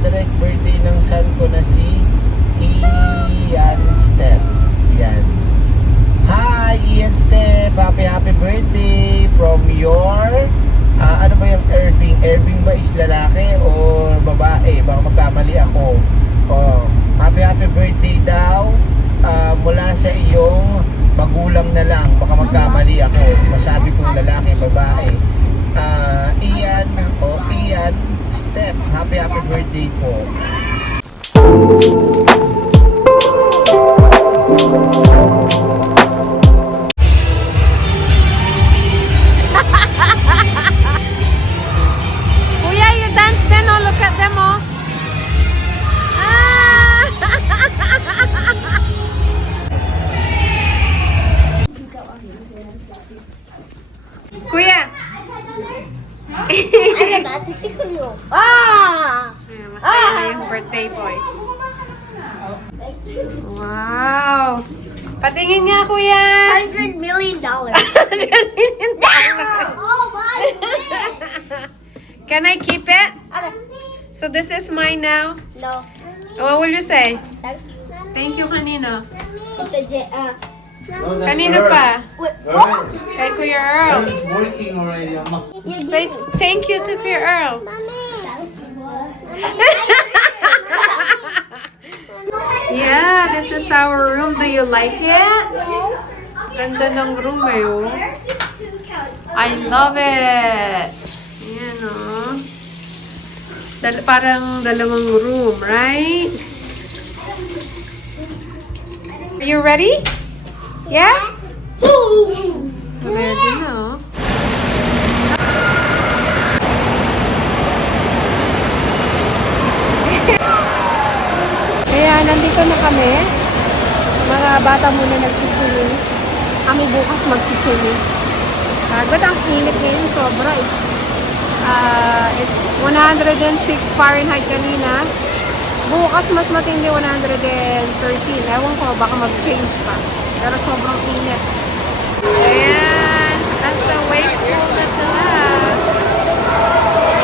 direct birthday ng son ko na si Ian Step. Yan. Hi, Ian Step! Happy birthday from your... ano ba yung Irving? Irving ba is lalaki o babae? Baka magkamali ako. Oh, happy birthday daw. Mula sa iyong magulang na lang. Baka magkamali ako. Masabi kong lalaki, babae. Ian Step. Happy birthday po. Kuya, you dance then, oh. Look at them, oh. Ah! Kuya! Ayan, atitikon nyo. Ah! Masaya na yung birthday boy. Wow! Patingin nga, kuya! $100 million. Oh my God! Can I keep it? Okay. So this is mine now? No. What will you say? Thank you. Thank you kanino? Ito, Kanino pa? wait, what? Kay Kuya Earl. It's working already. Say thank you to Kuya Earl. Yeah, this is our room. Do you like it? Ganda ng room eh, oh. I love it. Yan, oh. Parang dalawang room, right? Are you ready? Yeah? Ready na, oh. Kaya nandito na kami. Mga bata muna nagsuswimming. Kami bukas magsiswimming. But ang init ngayon, sobra. It's 106 Fahrenheit kanina. Bukas mas matindi 113. Ewan ko, baka mag-change pa. Pero sobrang init. Ayan. Nasa wave pool na sila.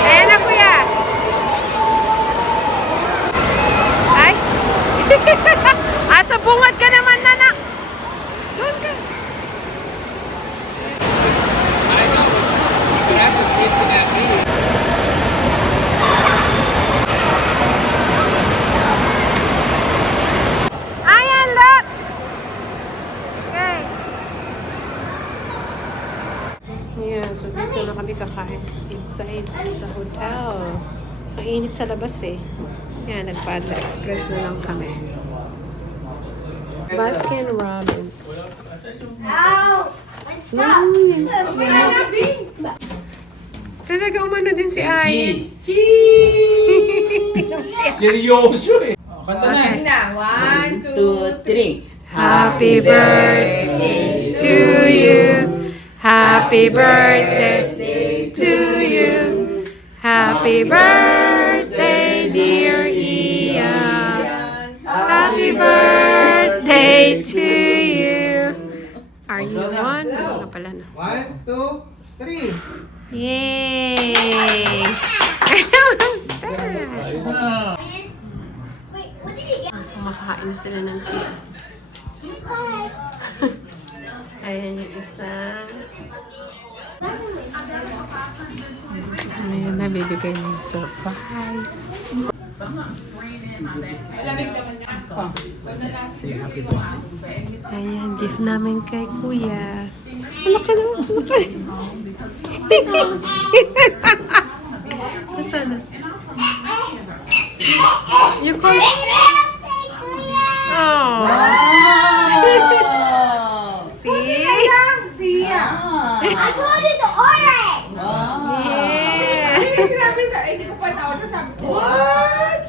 Ayan na, kuya. Ay. Asa bungad ka naman, nanak. Doon ka. Ayan, look. Okay. Yeah, so dito na kami kakain inside sa hotel. Ang init sa labas eh. Yan, nagpanda express na lang kami. Baskin Robbins. Talaga umano din si Ay. Seryoso eh. Kanta na. 1, 2, 3. Happy birthday to you. Happy birthday to you. Happy birthday, dear Ian. Happy birthday to you. Are you one? Ano nga pala na? 1, 2, 3. Yay! Stop! Wait, what did you get? Kumakain na sila ng tea. Ayan yung isa. Ayan, nabibigay mo yung surprise. Ayan, gift namin kay Kuya. Ano ka naman? Nasaan na? You call... Oh. See? I told you to order it! Yeah. What?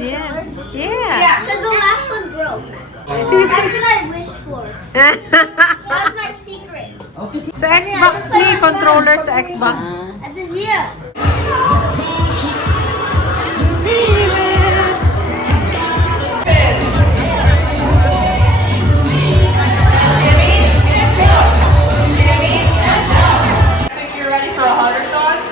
Yeah. Yeah. Because the last one broke. That's what I wished for. That was my secret. Sa Xbox, may controller sa Xbox. That is here. Think you're ready for a hot or song?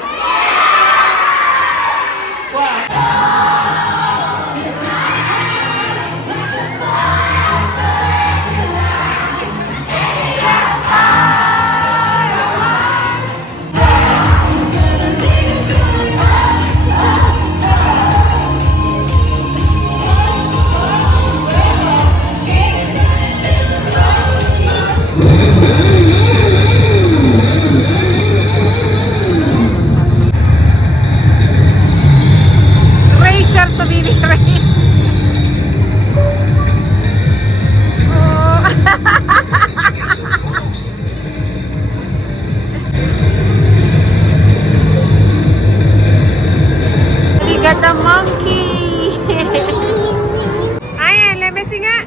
at the monkey. Ayan, lemesi nga.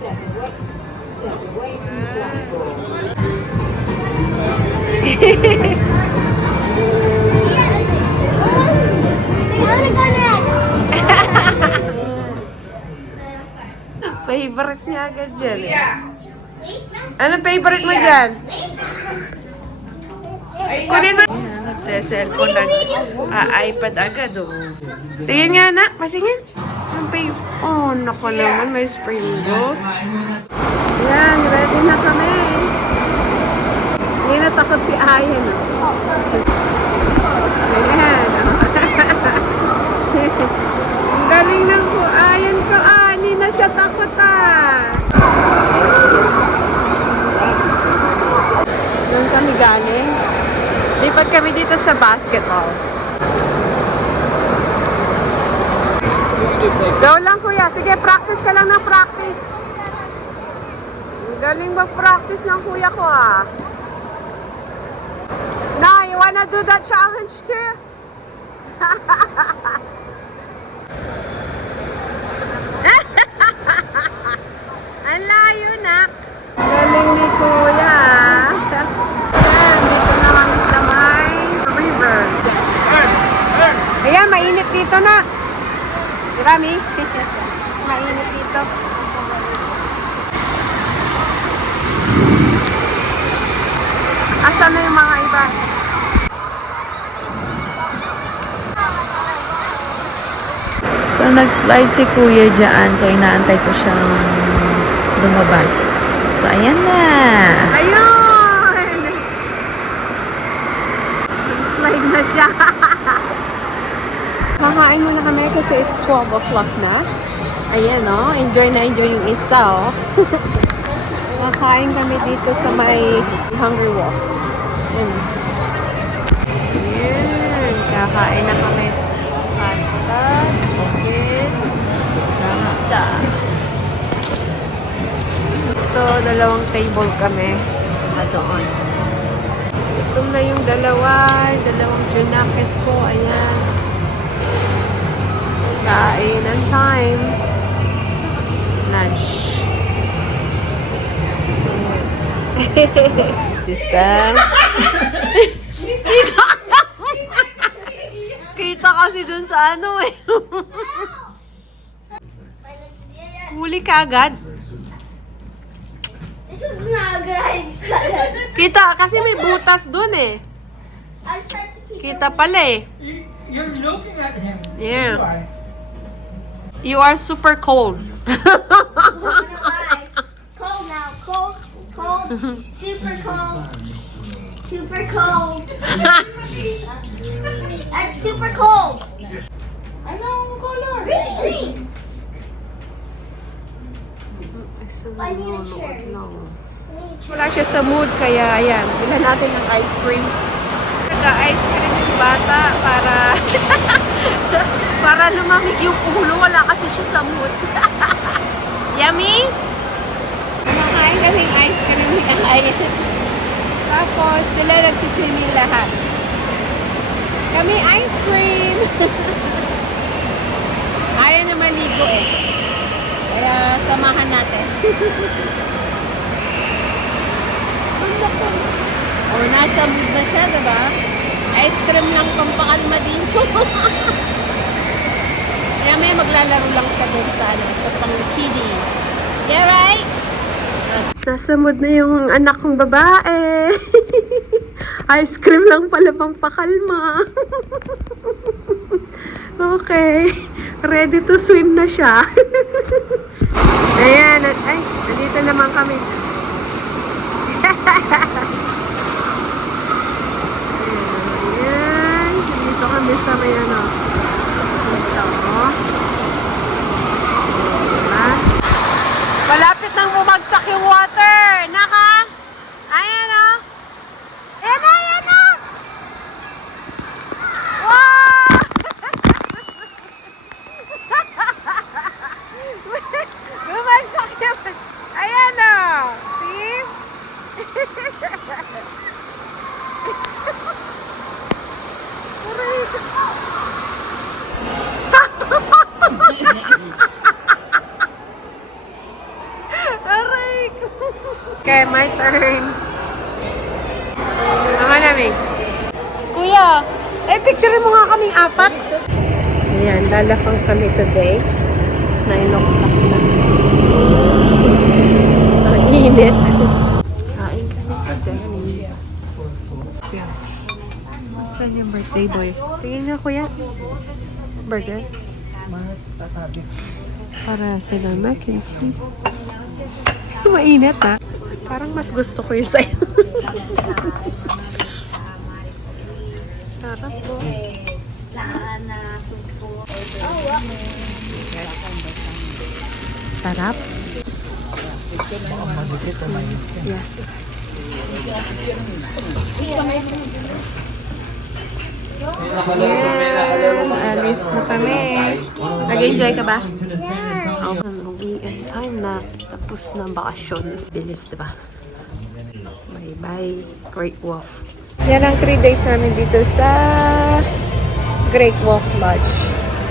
Favorite niya agad yan. Ano favorite mo dyan? Kunin mo. Nagse-cellphone, nag-iPad agad, oh. Tingin nga na, pasingin. Oh, naku naman, may spring rolls. Yan, ready na kami. Hindi natakot si Ayan, oh. Ayan, oh. Ang galing ng ko, Ayan ko, hindi na siya takot, Doon kami galing. Lipat kami dito sa basketball. Go lang kuya. Sige, practice ka lang ng practice. Galing mag-practice ng kuya ko Now, you wanna do that challenge too? Ang layo na. Galing ni kuya. Dito na kami sa may river. Ayan, mainit dito na. Marami. Mainit dito. Asan na yung mga iba? So, nag-slide si Kuya dyan. So, inaantay ko siyang lumabas. So, ayan na. Ayun! Slide na siya. Kakain muna kami kasi it's 12 o'clock na. Ayan, enjoy na enjoy yung isa, Kakain kami dito sa may Hungry Wolf. Ayan, kakain na kami. Pasta, chicken, pizza. Ito, dalawang table kami. Doon. Ito na yung dalawang junakes ko. Ayan. Kainan time. Lunch. Sisa. Kita kasi dun sa Huli ka agad. This was not a good idea. Kita, kasi may butas dun I was trying to peek Kita pala You're looking at him. Yeah. You are. You are super cold. Cold now. Cold. Cold. Super cold. Super cold. That's super cold. Anong color? Green. I need a chair. Wala siya sa mood, kaya ayan, bilan natin ng ice cream. Nag-ice cream yung bata para lumamig yung ulo. Wala kasi siya sa mood. Yummy? Kumakain kami ng ice cream ni Ayan. Tapos sila nagsiswimming lahat. Kami ice cream! Ayaw na maligo Kaya samahan natin. Nasa mood na siya, diba? Ice cream lang pampakalma dito. Kaya may maglalaro lang siya doon sa pang-kiddie. Yeah, right? Nasa mood na yung anak kong babae. Ice cream lang pala pampakalma. Okay. Ready to swim na siya. Ayan. Ay, nandito naman kami. Ayan. Dito kami sa may Dito. Diba? Malapit nang bumagsak yung water. Naka? Ayan Ayan na! Wow! Bumagsak naman. Ayan See? Sakto Aray ko. Okay, my turn. Naman namin. Kuya, picture mo nga kaming apat. Ayan, lalakang kami today. 9 o'clock na. Ang init. Kain kami sa Denny's. Kuya, saan yung birthday boy? Tingin nga, kuya. Burger? Para sila mac and cheese. Mainit, ha? Parang mas gusto ko yung sa'yo. Sarap po. Sarap. Yeah. Yeah, alis na kami. Nag-enjoy ka ba? Yeah. Oh, mag-iin time na. Tapos na ang bakasyon. Bilis, diba? Bye-bye. Great Wolf. Yan ang 3 days namin dito sa Great Wolf Lodge.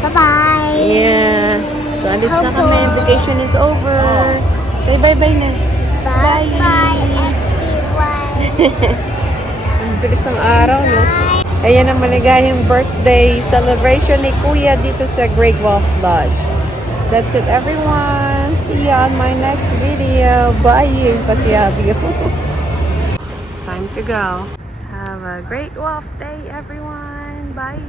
Bye-bye. Yeah. So, alis na kami. Vacation is over. Say bye-bye na. Bye-bye, everyone. Ang bilis ng araw, no? Ayan ang maligayang birthday celebration ni Kuya dito sa Great Wolf Lodge. That's it, everyone. See you on my next video. Bye. Pasiyabi ko. Time to go. Have a great wolf day, everyone. Bye.